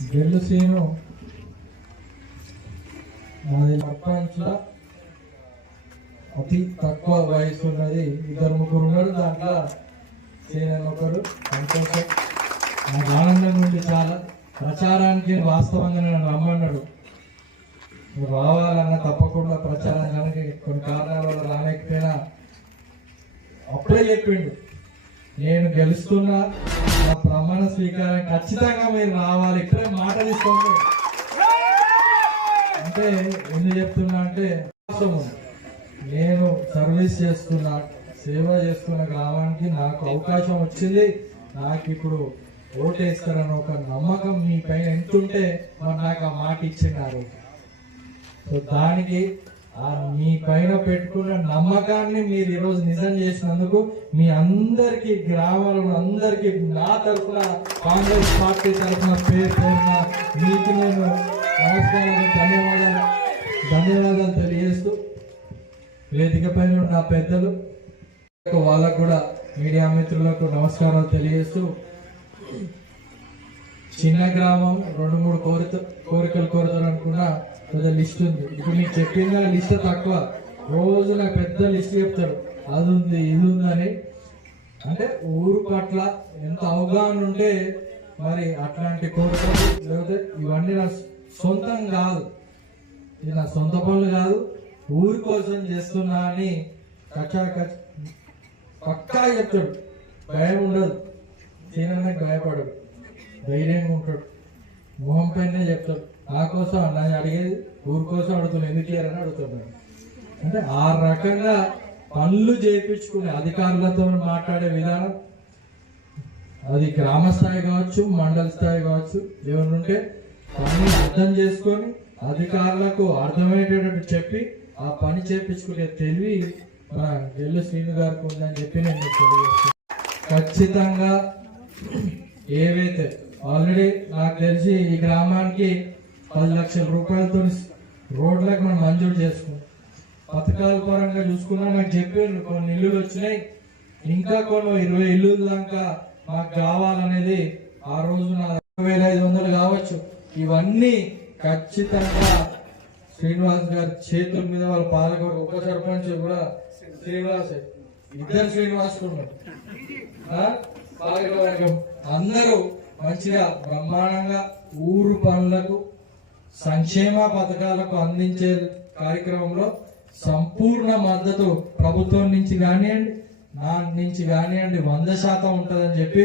ఎందుకంటే గెల్లు సీను నాది సర్పంచ్లో అతి తక్కువ వయసు ఉన్నది. ఇద్దరు ముగ్గురు ఉన్నారు. దాంట్లో సీనియర్ ఒకరు సంతోషం. నాకు ఆనందం నుండి చాలా. ప్రచారానికి వాస్తవంగా నన్ను రమ్మన్నాడు. నువ్వు రావాలన్న తప్పకుండా ప్రచారం కనుక కొన్ని కారణాల వల్ల రాలేకపోయినా అప్పుడే చెప్పిండు. నేను గెలుస్తున్నా. నా ప్రమాణ స్వీకారం ఖచ్చితంగా మీరు రావాలి. ఇక్కడే మాట తీసుకోండి. అంటే ఎందుకు చెప్తున్నా అంటే అవసరం నేను సర్వీస్ చేస్తున్నా సేవ చేస్తున్న గ్రామానికి నాకు అవకాశం వచ్చింది. నాకు ఇప్పుడు ఓటేస్తారని ఒక నమ్మకం మీ పైన ఎంతుంటే మరి నాకు ఆ మాట ఇచ్చినారు సో దానికి మీ పైన పెట్టుకున్న నమ్మకాన్ని మీరు ఈరోజు నిజం చేసినందుకు మీ అందరికి గ్రామంలో అందరికి నా తరఫున కాంగ్రెస్ పార్టీ తరఫున పేరు పేరున మీకు నేను నమస్కారాలు ధన్యవాదాలు. ధన్యవాదాలు తెలియజేస్తూ వేదిక పైన ఉన్న పెద్దలు వాళ్ళకు కూడా మీడియా మిత్రులకు నమస్కారాలు తెలియజేస్తూ చిన్న గ్రామం రెండు మూడు కోరిత కోరికలు కోరుతారు అనుకున్నా కొంచెం లిస్ట్ ఉంది. ఇప్పుడు నీకు చెప్పిన లిస్ట్ తక్కువ. రోజు నాకు పెద్ద లిస్ట్ చెప్తారు అది ఉంది ఇది ఉందని అంటే ఊరు పట్ల ఎంత అవగాహన ఉంటే మరి అట్లాంటి కోరికలు లేకపోతే ఇవన్నీ నా సొంతం కాదు. ఇది నా సొంత పనులు కాదు. ఊరి కోసం చేస్తున్నా అని కచ్చా కచ్చ పక్కా చెప్తాడు. భయం ఉండదు. తినడానికి భయపడడు. ధైర్యంగా ఉంటాడు. మొహం పైనే చెప్తాడు. నా కోసం నన్ను అడిగేది. ఊరి కోసం అడుగుతున్నాడు ఎందుకు లేరని అడుగుతున్నాను అంటే ఆ రకంగా పనులు చేయించుకునే అధికారులతో మాట్లాడే విధానం. అది గ్రామ స్థాయి కావచ్చు మండల స్థాయి కావచ్చు ఏమైనా ఉంటే పని అర్థం చేసుకొని అధికారులకు అర్థమయ్యేటట్టు చెప్పి ఆ పని చేపించుకునే తెలివి మన ఎల్లు శ్రీను గారికి ఉందని చెప్పి నేను మీకు ఖచ్చితంగా ఏవైతే ఆల్రెడీ నాకు తెలిసి ఈ గ్రామానికి పది లక్షల రూపాయలతో రోడ్లకు మనం మంజూరు చేసుకున్నాం. పథకాల పరంగా చూసుకున్నా నాకు చెప్పారు కొన్ని ఇల్లులు వచ్చినాయి. ఇంకా కొన్ని ఇరవై ఇల్లు దాకా మాకు కావాలనేది ఆ రోజు నా వేల ఐదు వందలు కావచ్చు. ఇవన్నీ ఖచ్చితంగా శ్రీనివాస్ గారి చేతుల మీద వాళ్ళ పాలకవర్గం ఒక సర్పంచ్ కూడా శ్రీనివాస్. ఇద్దరు శ్రీనివాస్ ఉన్నారు. ఆ? పాలకవర్గం అందరూ మంచిగా బ్రహ్మాండంగా ఊరు పనులకు సంక్షేమ పథకాలకు అందించే కార్యక్రమంలో సంపూర్ణ మద్దతు ప్రభుత్వం నుంచి కానివ్వండి నా నుంచి కానివ్వండి వంద శాతం ఉంటుందని చెప్పి